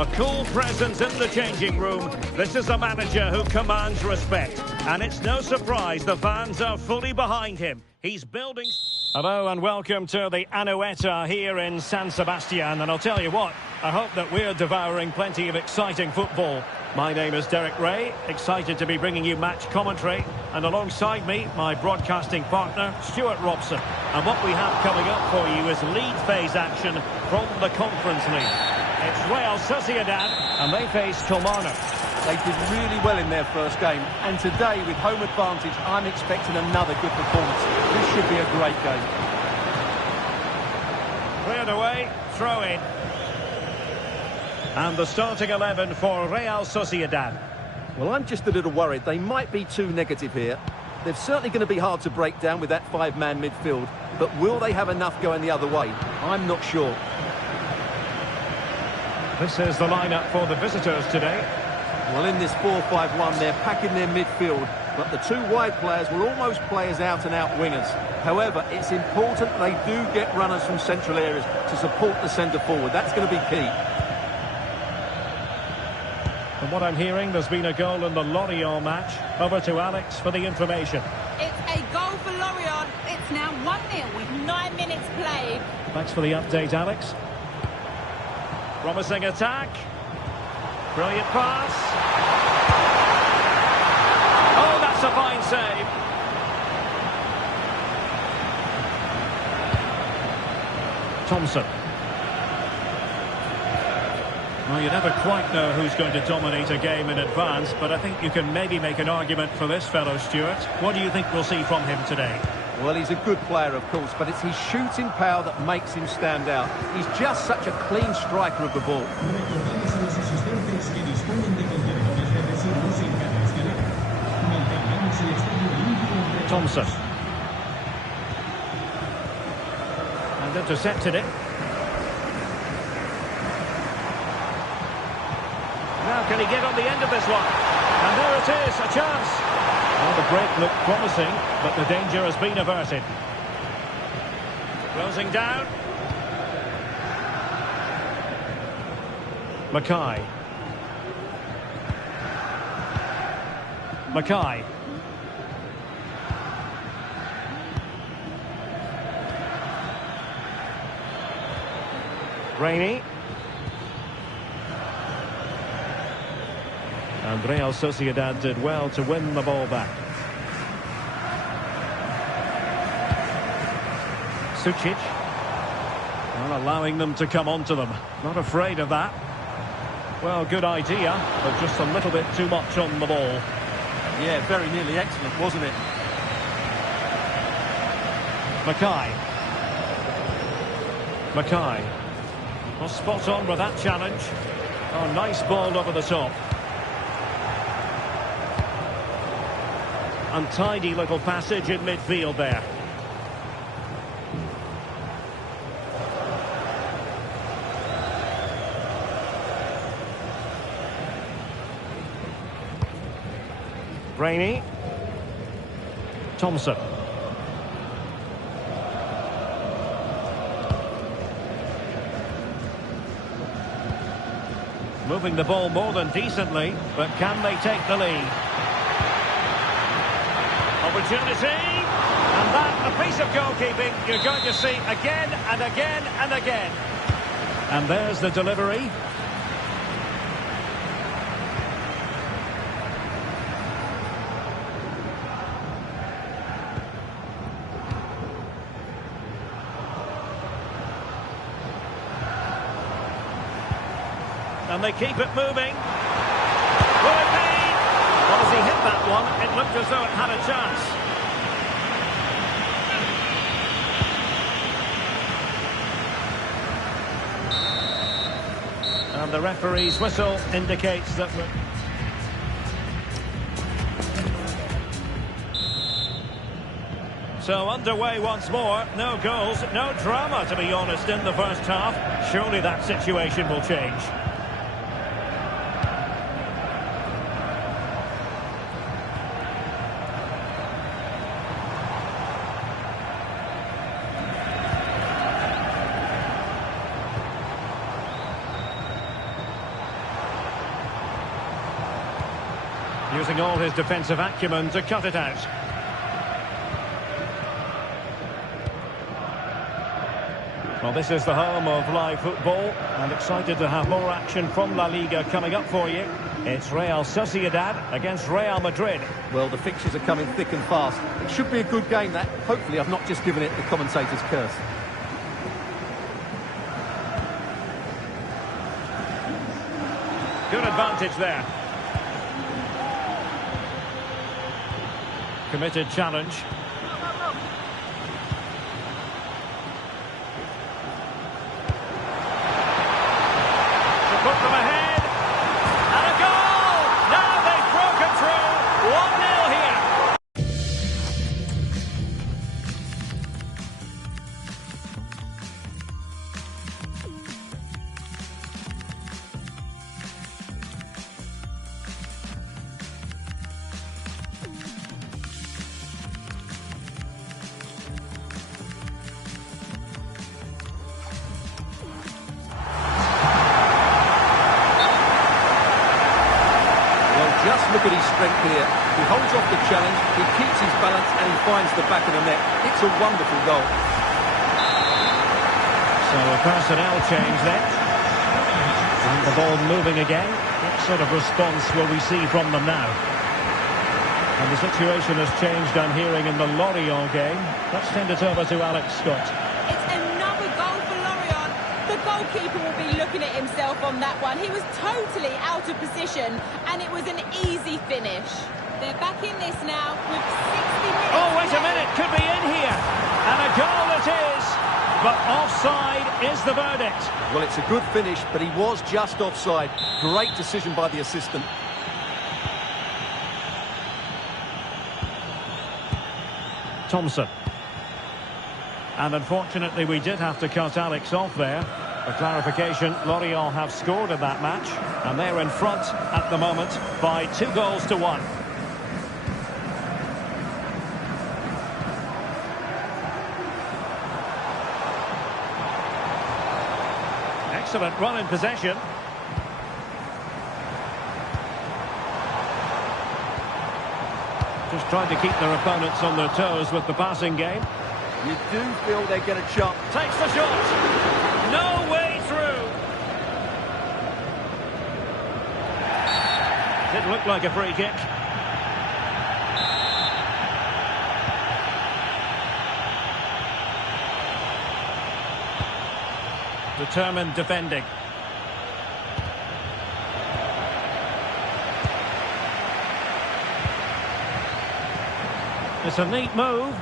A cool presence in the changing room. This is a manager who commands respect. And it's no surprise the fans are fully behind him. He's building... Hello and welcome to the Anoeta here in San Sebastian. And I'll tell you what, I hope that we're devouring plenty of exciting football. My name is Derek Ray, excited to be bringing you match commentary. And alongside me, my broadcasting partner, Stuart Robson. And what we have coming up for you is league phase action from the Conference League. It's Real Sociedad, and they face Kilmarnock. They did really well in their first game, and today, with home advantage, I'm expecting another good performance. This should be a great game. Cleared away, throw in. And the starting 11 for Real Sociedad. Well, I'm just a little worried. They might be too negative here. They're certainly going to be hard to break down with that five-man midfield, but will they have enough going the other way? I'm not sure. This is the lineup for the visitors today. Well, in this 4-5-1, they're packing their midfield, but the two wide players will almost play as out-and-out wingers. However, it's important they do get runners from central areas to support the centre-forward. That's going to be key. From what I'm hearing, there's been a goal in the Lorient match. Over to Alex for the information. It's a goal for Lorient. It's now 1-0 with 9 minutes played. Thanks for the update, Alex. Promising attack. Brilliant pass. Oh, that's a fine save. Thompson. Well, you never quite know who's going to dominate a game in advance, but I think you can maybe make an argument for this fellow, Stuart. What do you think we'll see from him today? Well, he's a good player, of course, but it's his shooting power that makes him stand out. He's just such a clean striker of the ball. Thompson. And intercepted it. Now can he get on the end of this one? And there it is, a chance. Well, the break looked promising, but the danger has been averted. Closing down. Mackay. Mackay. Rainey. And Real Sociedad did well to win the ball back. Sucic. Well, allowing them to come onto them. Not afraid of that. Well, good idea, but just a little bit too much on the ball. Yeah, very nearly excellent, wasn't it? Mackay. Mackay. Well, spot on with that challenge. Oh, nice ball over the top. Untidy little passage in midfield there. Rainey. Thompson. Moving the ball more than decently, but can they take the lead? Opportunity, and that, a piece of goalkeeping you're going to see again and again and again. And there's the delivery. And they keep it moving. Will it be? Well, as he hit that one, it looked as though it had a chance. And the referee's whistle indicates that we're... So underway once more. No goals, no drama, to be honest, in the first half. Surely that situation will change. using all his defensive acumen to cut it out. Well, this is the home of live football, and excited to have more action from La Liga coming up for you. It's Real Sociedad against Real Madrid. Well, the fixtures are coming thick and fast. It should be a good game, that. Hopefully I've not just given it the commentator's curse. Good advantage there. Committed challenge. To put them ahead. And a goal! Now they've broken through. 1-0 here. Just look at his strength here. He holds off the challenge, he keeps his balance, and he finds the back of the net. It's a wonderful goal. So a personnel change then. And the ball moving again. What sort of response will we see from them now? And the situation has changed, I'm hearing, in the Lorient game. Let's send it over to Alex Scott. It's another goal for Lorient. The goalkeeper will be looking at himself on that one. He was totally out of position, and it was an easy finish. They're back in this now with 60 minutes. Oh, wait a minute, could be in here. And a goal it is. But offside is the verdict. Well, it's a good finish, but he was just offside. Great decision by the assistant. Thompson. And unfortunately, we did have to cut Alex off there. For clarification, Lorient have scored in that match, and they're in front at the moment by 2-1. Excellent run in possession. Just trying to keep their opponents on their toes with the passing game. You do feel they get a chance. Takes the shot. No way through. Didn't look like a free kick. Determined defending. It's a neat move.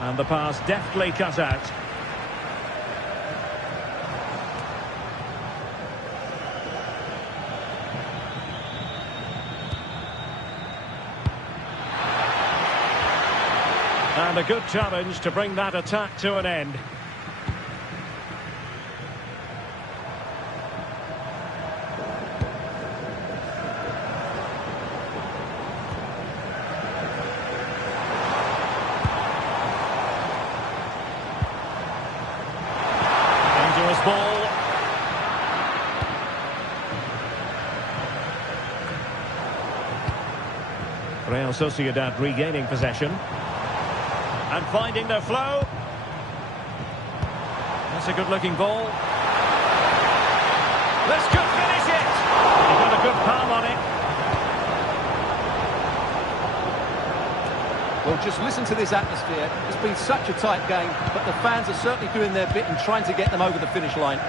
And the pass deftly cut out. And a good challenge to bring that attack to an end. Dangerous ball. Real Sociedad regaining possession. And finding their flow. That's a good-looking ball. This could finish it. He got a good palm on it. Well, just listen to this atmosphere. It's been such a tight game, but the fans are certainly doing their bit and trying to get them over the finish line.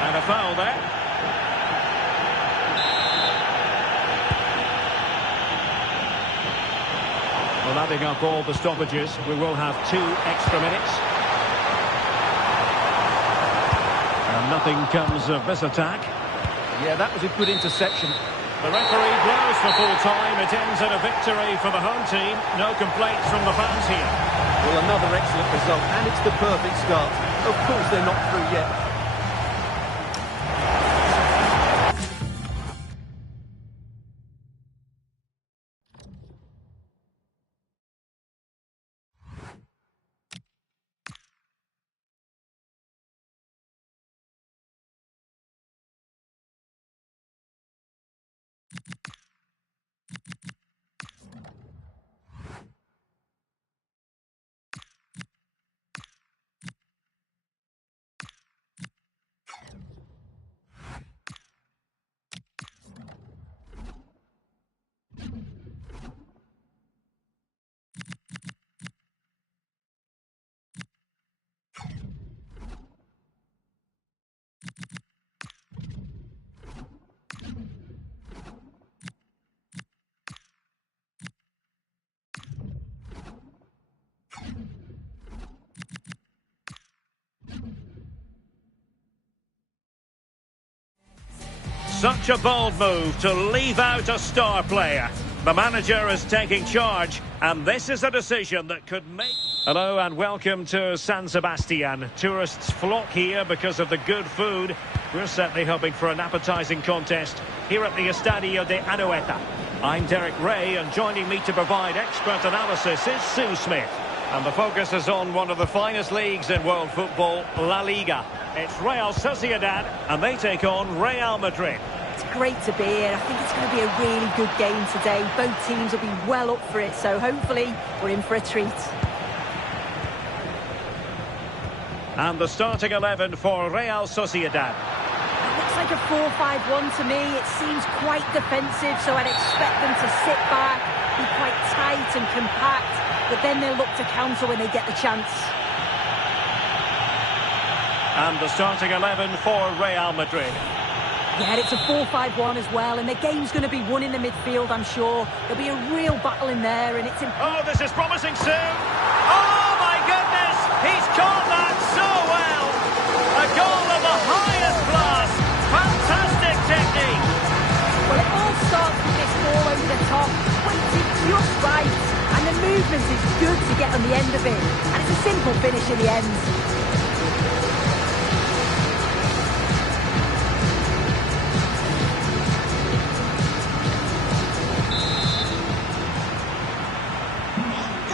And a foul there. Well, adding up all the stoppages, we will have 2 extra minutes. And nothing comes of this attack. Yeah, that was a good interception. The referee blows for full time. It ends in a victory for the home team. No complaints from the fans here. Well, another excellent result, and it's the perfect start. Of course, they're not through yet. Such a bold move to leave out a star player. The manager is taking charge, and this is a decision that could make... Hello and welcome to San Sebastian. Tourists flock here because of the good food. We're certainly hoping for an appetising contest here at the Estadio de Anoeta. I'm Derek Ray, and joining me to provide expert analysis is Sue Smith. And the focus is on one of the finest leagues in world football, La Liga. It's Real Sociedad, and they take on Real Madrid. It's great to be here. I think it's going to be a really good game today. Both teams will be well up for it, so hopefully we're in for a treat. And the starting 11 for Real Sociedad. It looks like a 4-5-1 to me. It seems quite defensive, so I'd expect them to sit back, be quite tight and compact, but then they'll look to counter when they get the chance. And the starting 11 for Real Madrid. Yeah, it's a 4-5-1 as well, and the game's going to be won in the midfield, I'm sure. There'll be a real battle in there, and it's... Oh, this is promising soon. Oh, my goodness! He's caught that so well! A goal of the highest class! Fantastic technique! Well, it all starts with this ball over the top, weighted just right, and the movement is good to get on the end of it. And it's a simple finish in the end.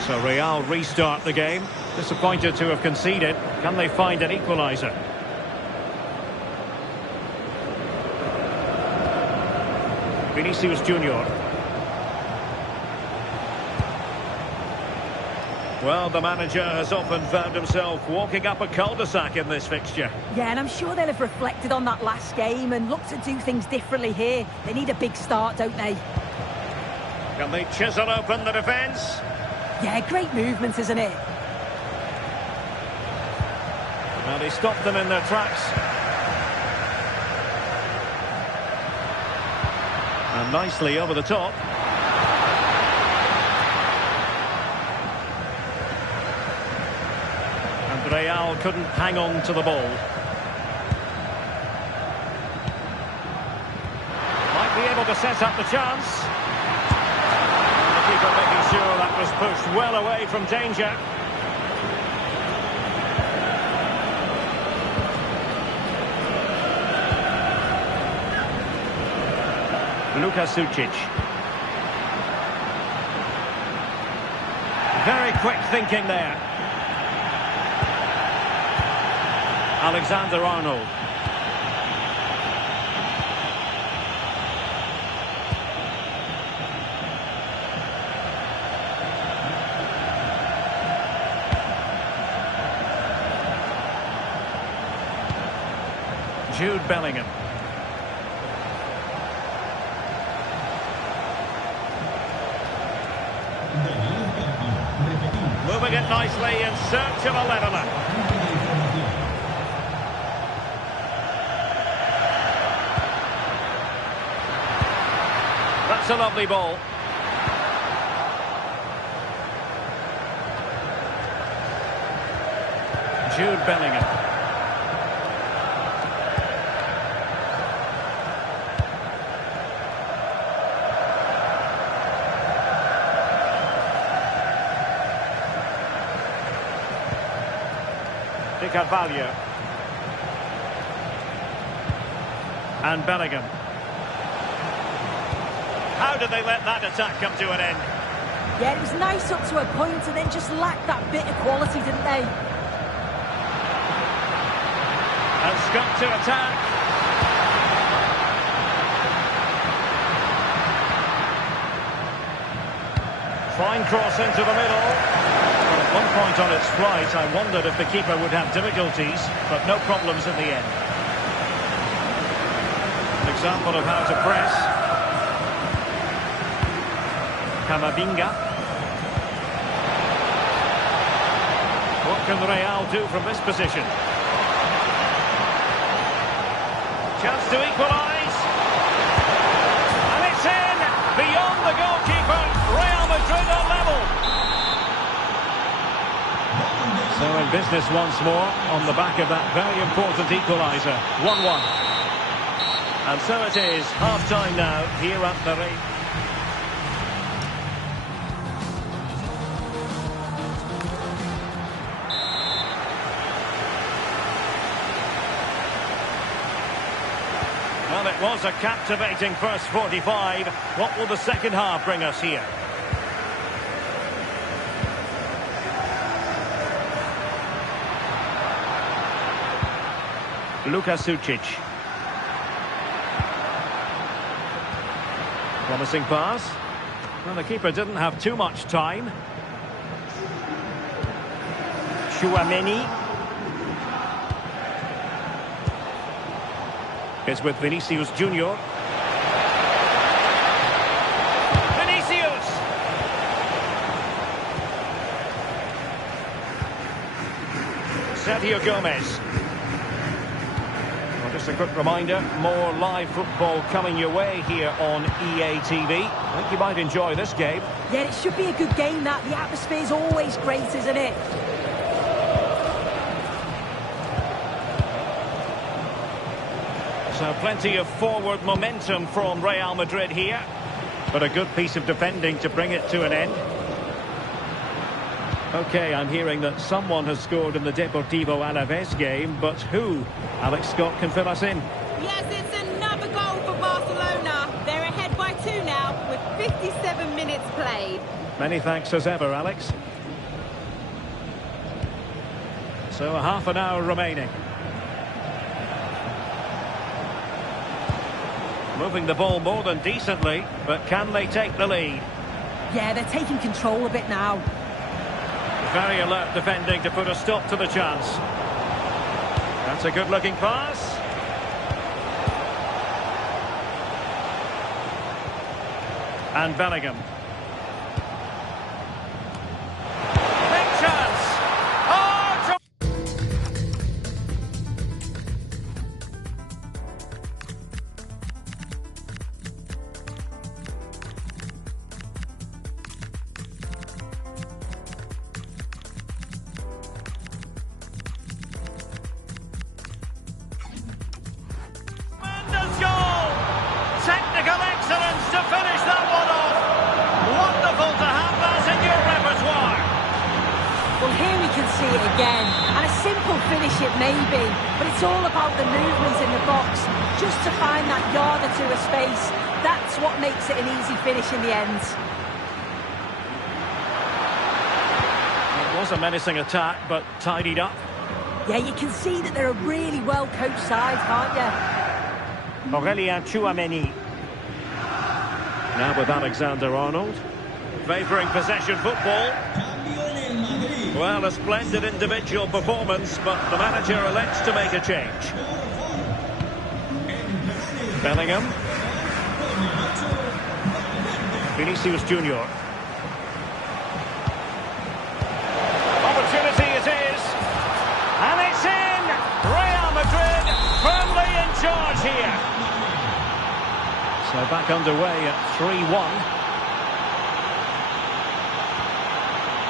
So Real restart the game. Disappointed to have conceded. Can they find an equaliser? Vinicius Junior. Well, the manager has often found himself walking up a cul-de-sac in this fixture. Yeah, and I'm sure they'll have reflected on that last game and looked to do things differently here. They need a big start, don't they? Can they chisel open the defence? Yeah, great movement, isn't it? Well, they stopped them in their tracks. And nicely over the top. And Real couldn't hang on to the ball. Might be able to set up the chance. Keeper making sure that was pushed well away from danger. Luka Sucic. Very quick thinking there. Alexander-Arnold. Jude Bellingham. Moving it nicely in search of a leveller. That's a lovely ball. Jude Bellingham. Carvalho. And Bellingham. How did they let that attack come to an end? Yeah, it was nice up to a point and then just lacked that bit of quality, didn't they? And Scott to attack. Fine cross into the middle. At one point on its flight, I wondered if the keeper would have difficulties, but no problems in the end. An example of how to press. Camavinga. What can Real do from this position? Chance to equalise. And it's in! Beyond the goalkeeper, Real Madrid are level. So in business once more on the back of that very important equaliser. 1-1. And so it is, half-time now, here at the Ring. Well, it was a captivating first 45. What will the second half bring us here? Luka Sucic. Promising pass. Well, the keeper didn't have too much time. Tchouaméni. It's with Vinicius Junior. Vinicius! Sergio Gomez. Well, just a quick reminder, more live football coming your way here on EA TV. I think you might enjoy this game. Yeah, it should be a good game, that. The atmosphere's always great, isn't it? So plenty of forward momentum from Real Madrid here. But a good piece of defending to bring it to an end. OK, I'm hearing that someone has scored in the Deportivo Alavés game, but who? Alex Scott can fill us in. Yes, it's another goal for Barcelona. They're ahead by 2 now with 57 minutes played. Many thanks as ever, Alex. So a half an hour remaining. Moving the ball more than decently, but can they take the lead? Yeah, they're taking control a bit now. Very alert defending to put a stop to the chance. That's a good-looking pass. And Bellingham. Big chance! Oh, technical excellence to finish that one off. Wonderful to have that in your repertoire. Well, here we can see it again. And a simple finish it may be, but it's all about the movement in the box. Just to find that yard or two of space. That's what makes it an easy finish in the end. It was a menacing attack, but tidied up. Yeah, you can see that they're a really well-coached side, can't you? Aurélien Tchouaméni. Now with Alexander-Arnold. Favouring possession football. Well, a splendid individual performance, but the manager elects to make a change. Bellingham. Vinicius Junior. Opportunity it is. And it's in! Real Madrid firmly in charge here. So back underway at 3-1.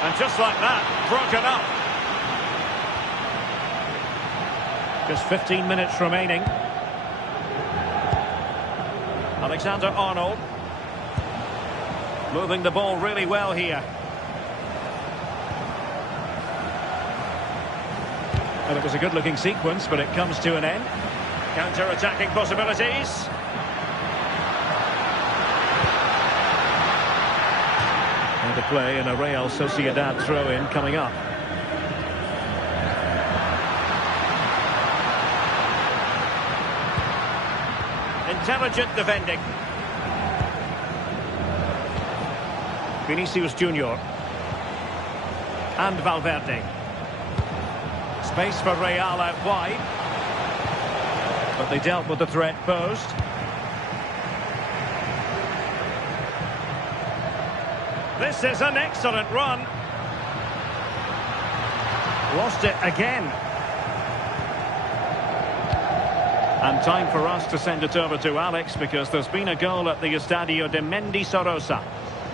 And just like that, broken up. Just 15 minutes remaining. Alexander-Arnold. Moving the ball really well here. And it was a good-looking sequence, but it comes to an end. Counter-attacking possibilities. And the play and a Real Sociedad throw-in coming up. Intelligent defending. Vinicius Junior. And Valverde. Space for Real out wide. But they dealt with the threat posed. This is an excellent run. Lost it again. And time for us to send it over to Alex, because there's been a goal at the Estadio de Mendizorroza.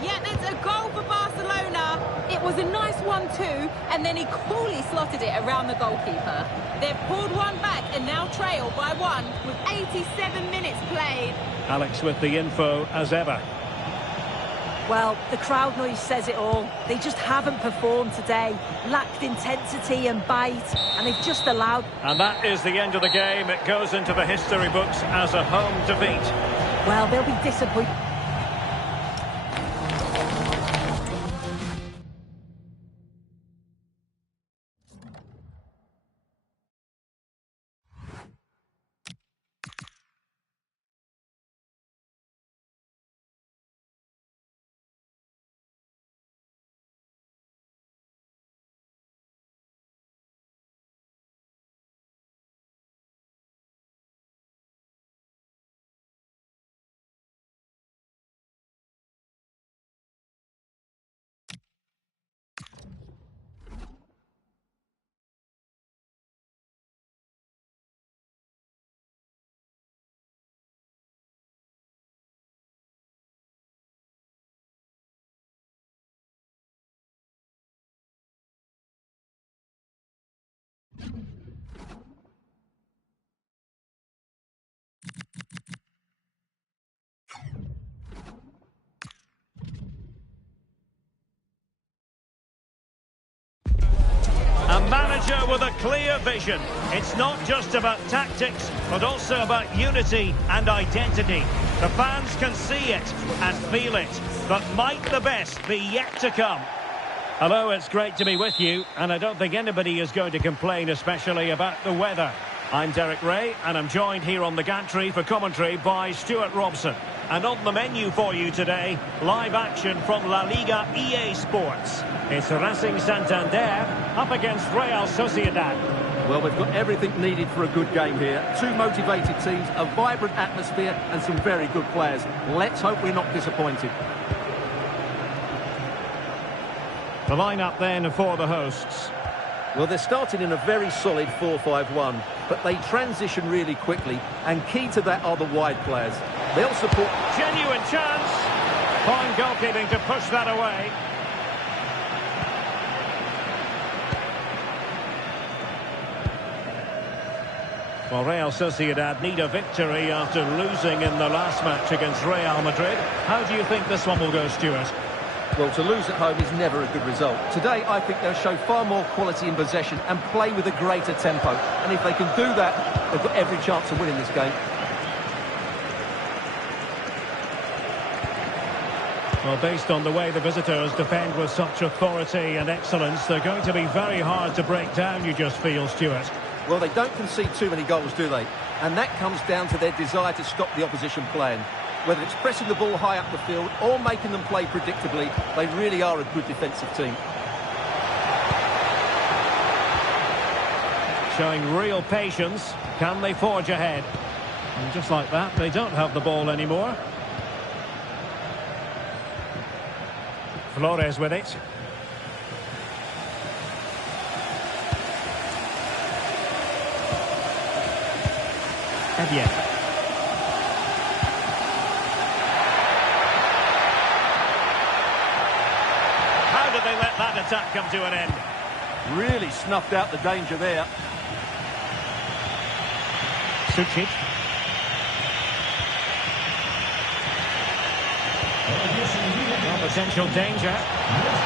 Yeah, it's a goal for Barcelona. It It was a nice 1-2, and then he coolly slotted it around the goalkeeper. They've pulled one back and now trail by 1 with 87 minutes played. Alex with the info as ever. Well, the crowd noise says it all. They just haven't performed today. Lacked intensity and bite, and they've just allowed... And that is the end of the game. It goes into the history books as a home defeat. Well, they'll be disappointed. A manager with a clear vision. It's not just about tactics, but also about unity and identity. The fans can see it and feel it, but might the best be yet to come? Hello, it's great to be with you, and I don't think anybody is going to complain, especially about the weather. I'm Derek Ray, and I'm joined here on the gantry for commentary by Stuart Robson. And on the menu for you today, live action from La Liga EA Sports. It's Racing Santander up against Real Sociedad. Well, we've got everything needed for a good game here. Two motivated teams, a vibrant atmosphere and some very good players. Let's hope we're not disappointed. The lineup then for the hosts. Well, they're starting in a very solid 4-5-1, but they transition really quickly, and key to that are the wide players. They'll support... Genuine chance. Fine goalkeeping to push that away. Well, Real Sociedad need a victory after losing in the last match against Real Madrid. How do you think this one will go, Stuart? Well, to lose at home is never a good result. Today, I think they'll show far more quality in possession and play with a greater tempo. And if they can do that, they've got every chance of winning this game. Well, based on the way the visitors defend with such authority and excellence, they're going to be very hard to break down, you just feel, Stuart. Well, they don't concede too many goals, do they? And that comes down to their desire to stop the opposition playing. Whether it's pressing the ball high up the field or making them play predictably, they really are a good defensive team. Showing real patience. Can they forge ahead? And just like that, they don't have the ball anymore. Flores with it. Evien. How did they let that attack come to an end? Really snuffed out the danger there. Sucic. Well, potential danger.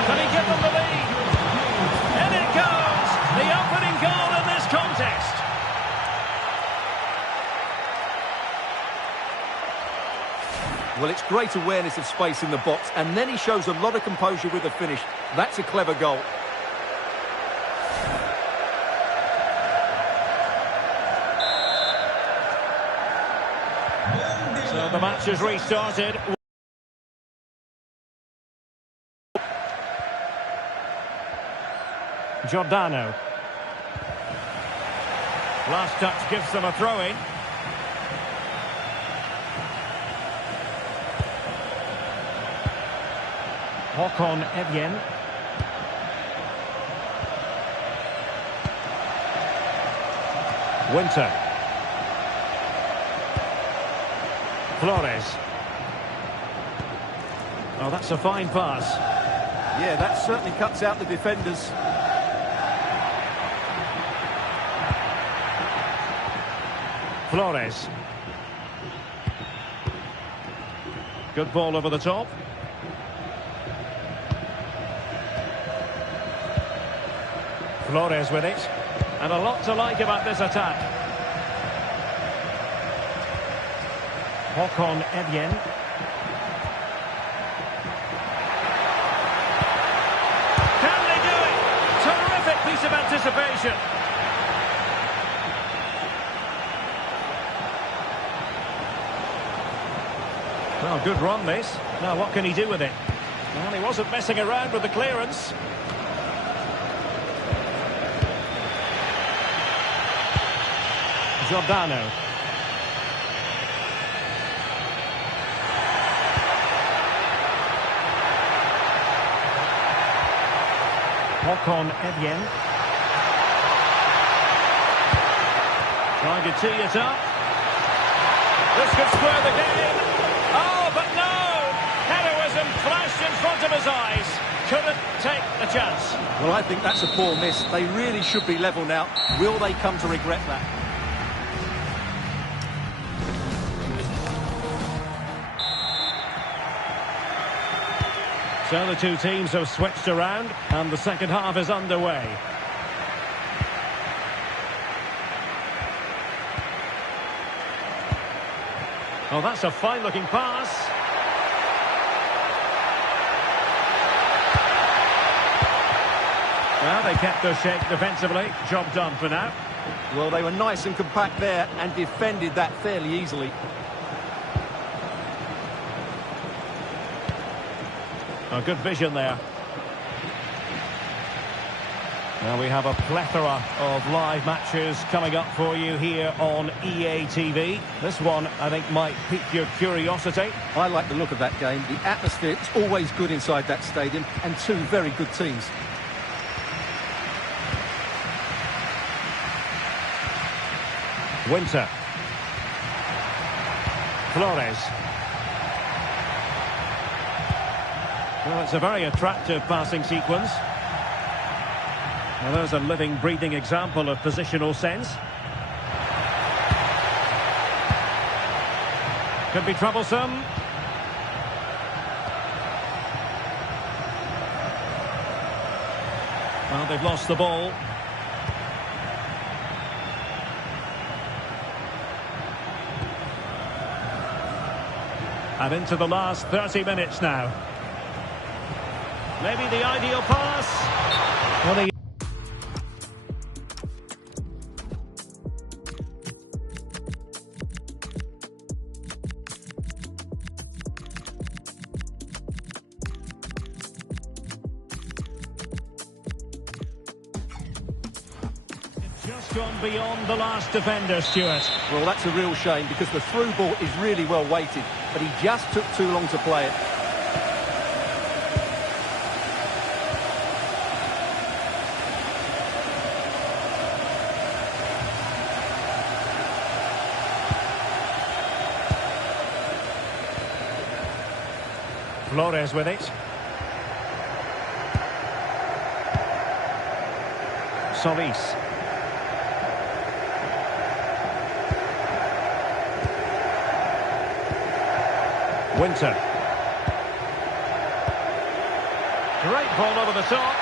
Can he give them the lead? And it goes! The opening goal in this contest. Well, it's great awareness of space in the box, and then he shows a lot of composure with the finish. That's a clever goal. So the match has restarted. Giordano. Last touch gives them a throw-in. Håkon Evjen. Winter. Flores. Oh, that's a fine pass. Yeah, that certainly cuts out the defenders. Flores. Good ball over the top. Flores with it. And a lot to like about this attack. Håkon Evjen. Can they do it? Terrific piece of anticipation. Well, good run this. Now what can he do with it? Well, he wasn't messing around with the clearance. Giordano. Håkon Evjen. Trying to tee it up. This could square the game. Oh, but no! Heroism flashed in front of his eyes. Couldn't take the chance. Well, I think that's a poor miss. They really should be level now. Will they come to regret that? So the two teams have switched around and the second half is underway. Oh, that's a fine-looking pass. Well, they kept their shape defensively. Job done for now. Well, they were nice and compact there and defended that fairly easily. Oh, good vision there. Now we have a plethora of live matches coming up for you here on EA TV. This one, I think, might pique your curiosity. I like the look of that game. The atmosphere is always good inside that stadium, and two very good teams. Winter. Flores. Well, it's a very attractive passing sequence. Well, there's a living, breathing example of positional sense. Could be troublesome. Well, they've lost the ball. And into the last 30 minutes now. Maybe the ideal pass. Well, just gone beyond the last defender, Stuart. Well, that's a real shame because the through ball is really well weighted, but he just took too long to play it. Flores with it. Solis. Winter. Great ball over the top.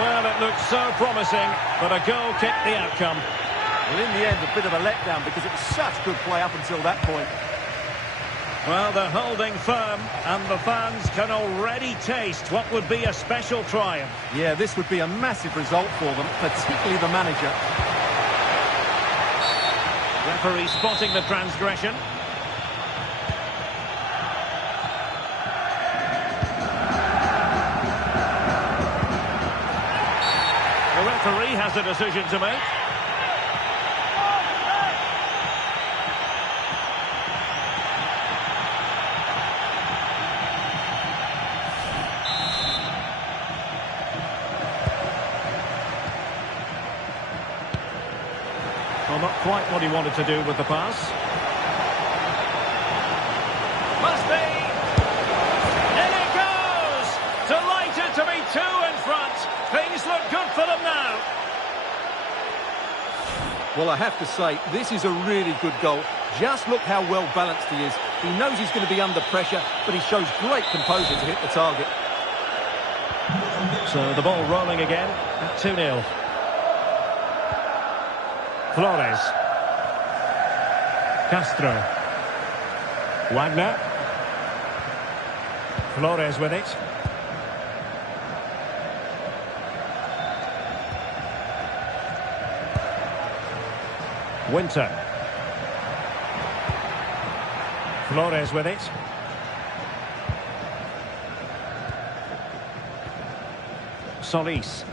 Well, it looked so promising, but a goal kicked the outcome. Well, in the end, a bit of a letdown because it was such good play up until that point. Well, they're holding firm, and the fans can already taste what would be a special triumph. Yeah, this would be a massive result for them, particularly the manager. Referee spotting the transgression. The referee has a decision to make. Well, not quite what he wanted to do with the pass. Must be! In it goes! Things look good for them now. Well, I have to say, this is a really good goal. Just look how well balanced he is. He knows he's going to be under pressure, but he shows great composure to hit the target. So the ball rolling again at 2-0. Flores. Castro. Wagner. Flores with it. Winter. Flores with it. Solis.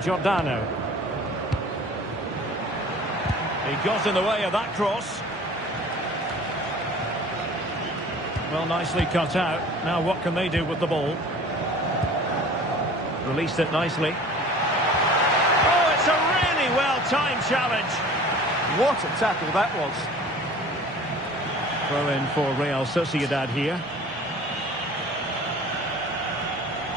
Giordano. He got in the way of that cross. Well, nicely cut out. Now what can they do with the ball? Released it nicely. Oh, it's a really well-timed challenge. What a tackle that was. Throw in for Real Sociedad here.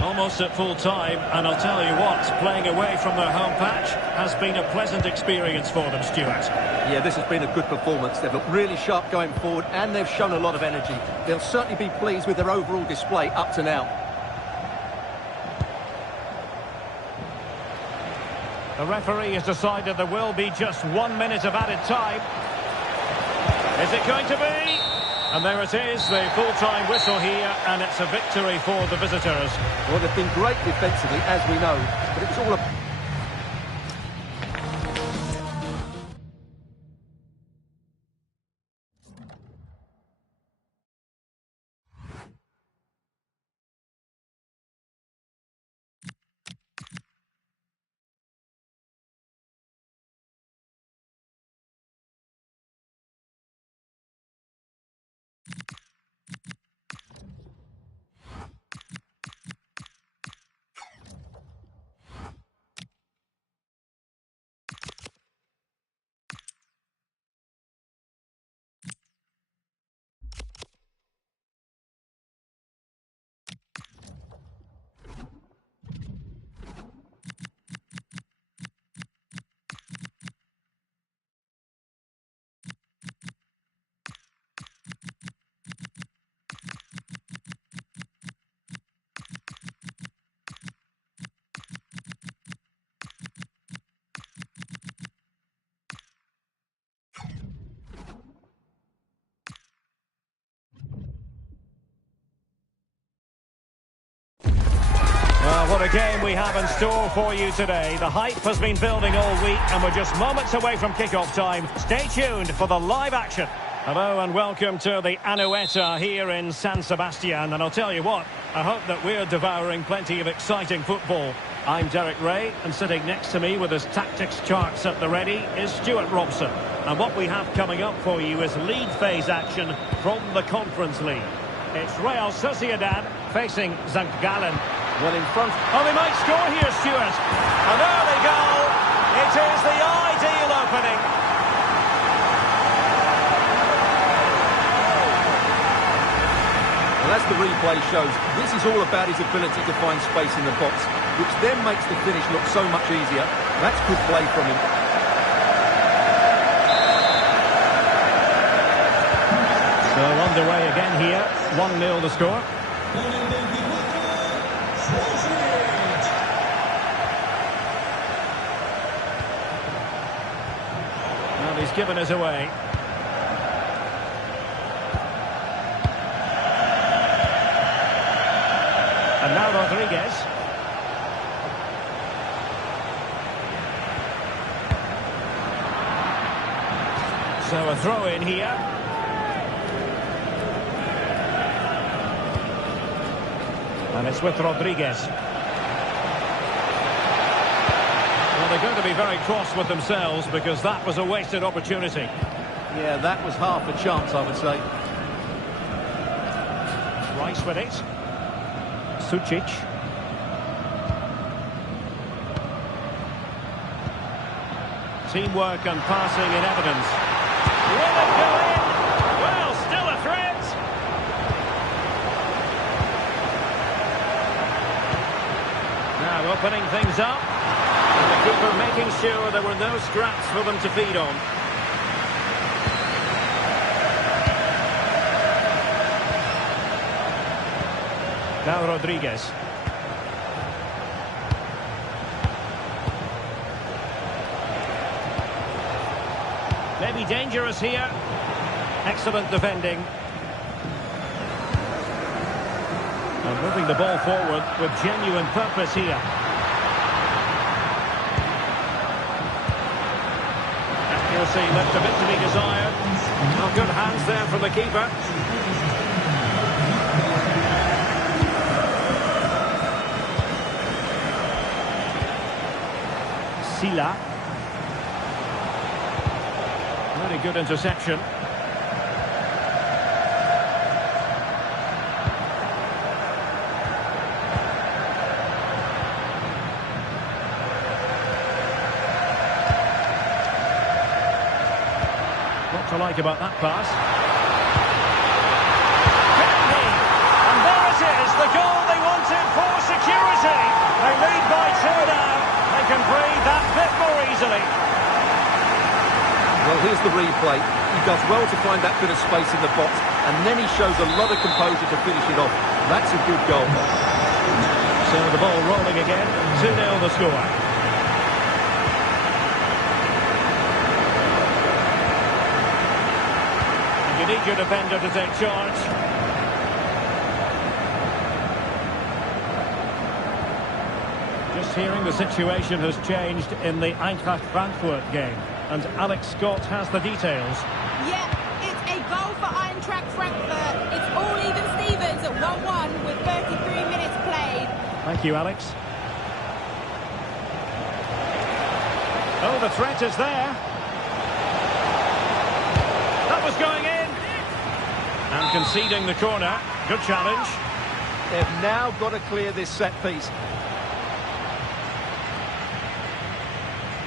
Almost at full time, and I'll tell you what, playing away from their home patch has been a pleasant experience for them, Stuart. Yeah, this has been a good performance. They've looked really sharp going forward, and they've shown a lot of energy. They'll certainly be pleased with their overall display up to now. The referee has decided there will be just 1 minute of added time. Is it going to be? And there it is, the full-time whistle here, and it's a victory for the visitors. Well, they've been great defensively, as we know, but it was all a... What a game we have in store for you today. The hype has been building all week and we're just moments away from kick-off time. Stay tuned for the live action. Hello and welcome to the Anoeta here in San Sebastian. And I'll tell you what, I hope that we're devouring plenty of exciting football. I'm Derek Ray, and sitting next to me with his tactics charts at the ready is Stuart Robson. And what we have coming up for you is league phase action from the Conference League. It's Real Sociedad facing St. Gallen. Well, in front... Oh, they might score here, Stuart. An early goal. It is the ideal opening. Well, as the replay shows, this is all about his ability to find space in the box, which then makes the finish look so much easier. That's good play from him. So underway again here. 1-0 the score. Well, he's given us away. And now Rodriguez. So a throw in here. And it's with Rodriguez. Well, they're going to be very cross with themselves because that was a wasted opportunity. Yeah, that was half a chance, I would say. Rice with it. Sucic. Teamwork and passing in evidence. Will it go in? Well, still a threat. Now opening things up. And the keeper making sure there were no scraps for them to feed on. Now Rodriguez. Maybe dangerous here. Excellent defending. And moving the ball forward with genuine purpose here. Accuracy left a bit to be desired. Well, good hands there from the keeper. Sila. Really good interception. What to like about that pass? And there it is, the goal they wanted for security. They lead by 2 now. They can breathe that bit more easily. Well, here's the replay. He does well to find that bit of space in the box, and then he shows a lot of composure to finish it off. That's a good goal. So the ball rolling again. 2-0 the score. You need your defender to take charge. Just hearing the situation has changed in the Eintracht Frankfurt game. And Alex Scott has the details. Yeah, it's a goal for Eintracht Frankfurt. It's all even Stevens at 1-1 with 33 minutes played. Thank you, Alex. Oh, the threat is there. That was going in. And conceding the corner. Good challenge. They've now got to clear this set piece.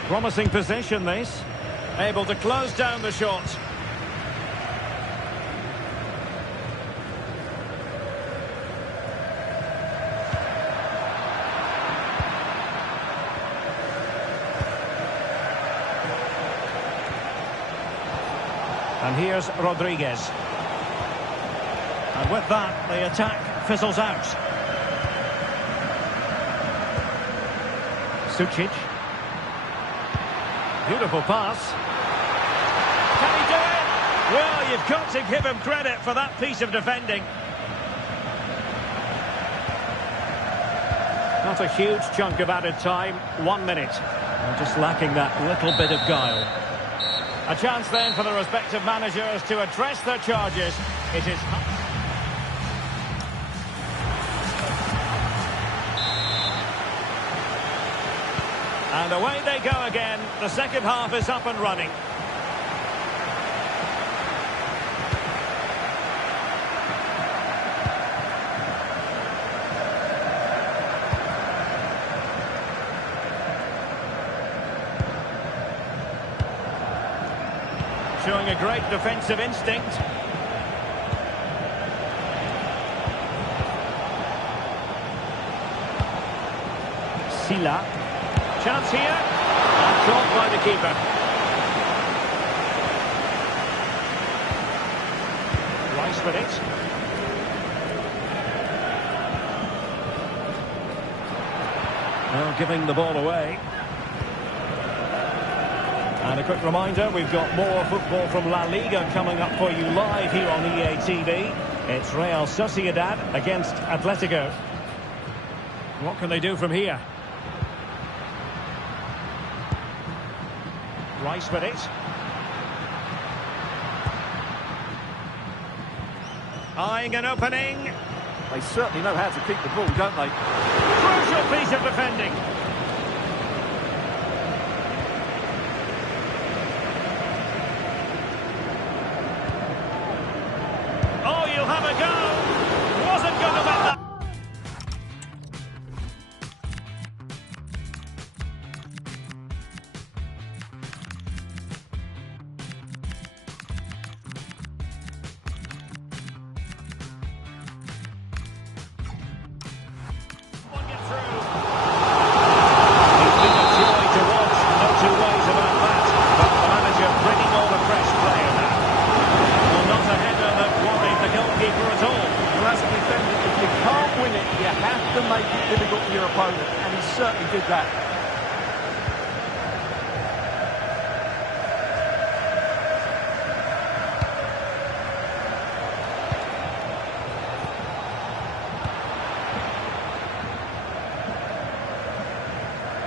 Promising position, this. Able to close down the shot. And here's Rodriguez. And with that, the attack fizzles out. Sucic. Beautiful pass. Can he do it? Well, you've got to give him credit for that piece of defending. Not a huge chunk of added time. 1 minute. And just lacking that little bit of guile. A chance then for the respective managers to address their charges. It is... And away they go again. The second half is up and running. Showing a great defensive instinct. Sila. Chance here, and caught by the keeper. Rice with it. Well, giving the ball away. And a quick reminder, we've got more football from La Liga coming up for you live here on EA TV. It's Real Sociedad against Atletico. What can they do from here? Rice with it. Eyeing an opening. They certainly know how to keep the ball, don't they? Crucial piece of defending. Oh, you'll have a go. Wasn't going to let that. to make it difficult for your opponent, and he certainly did that.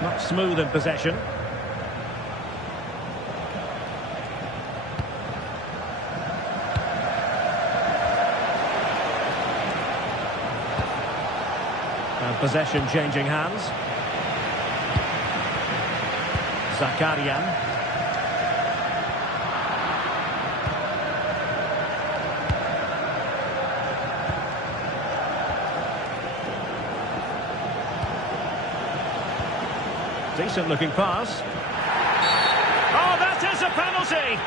Not smooth in possession. And possession changing hands. Zakarian. Decent looking pass. Oh, that is a penalty!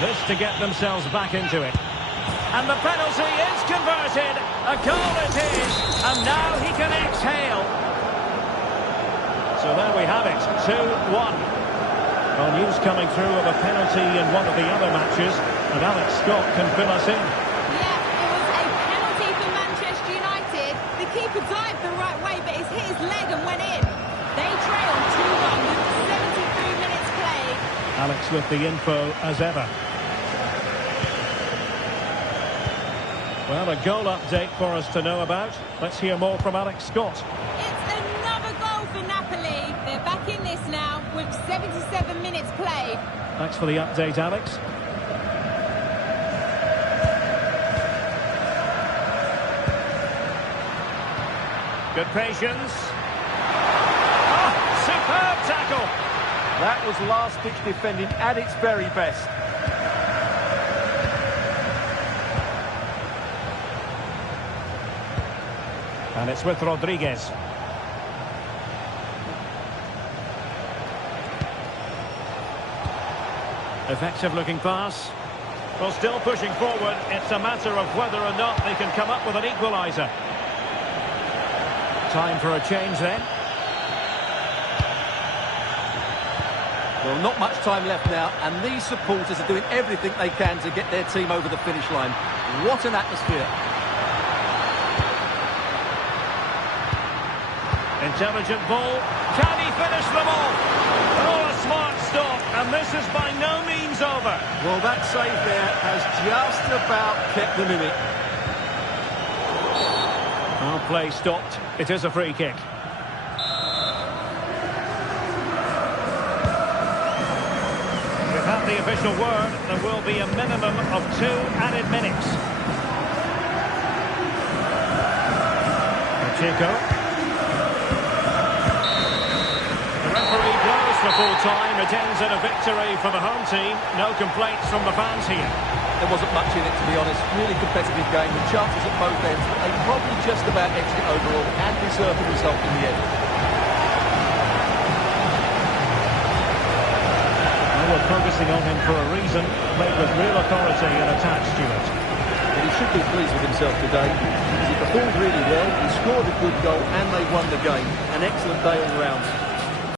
This to get themselves back into it. And the penalty is converted. A goal it is. And now he can exhale. So there we have it. 2-1. Well, news coming through of a penalty in one of the other matches. And Alex Scott can fill us in. Yeah, it was a penalty for Manchester United. The keeper dived the right way, but it's hit his leg and went in. They trail 2-1 with 73 minutes played. Alex with the info as ever. Well, a goal update for us to know about. Let's hear more from Alex Scott. It's another goal for Napoli. They're back in this now with 77 minutes played. Thanks for the update, Alex. Good patience. Oh, superb tackle. That was last-ditch defending at its very best. And it's with Rodriguez. Effective looking pass. Well, still pushing forward. It's a matter of whether or not they can come up with an equaliser. Time for a change then. Well, not much time left now, and these supporters are doing everything they can to get their team over the finish line. What an atmosphere. Intelligent ball. Can he finish them off? Oh, a smart stop, and this is by no means over. Well, that save there has just about kept them in it. Well, play stopped. It is a free kick. We've had the official word. There will be a minimum of 2 added minutes. Pacheco. For full time, it ends in a victory for the home team. No complaints from the fans here. There wasn't much in it, to be honest. Really competitive game with chances at both ends, but they probably just about edged it overall and deserved the result in the end. Well, we're focusing on him for a reason. Played with real authority and attached to it. But he should be pleased with himself today. He performed really well, he scored a good goal, and they won the game. An excellent day all round.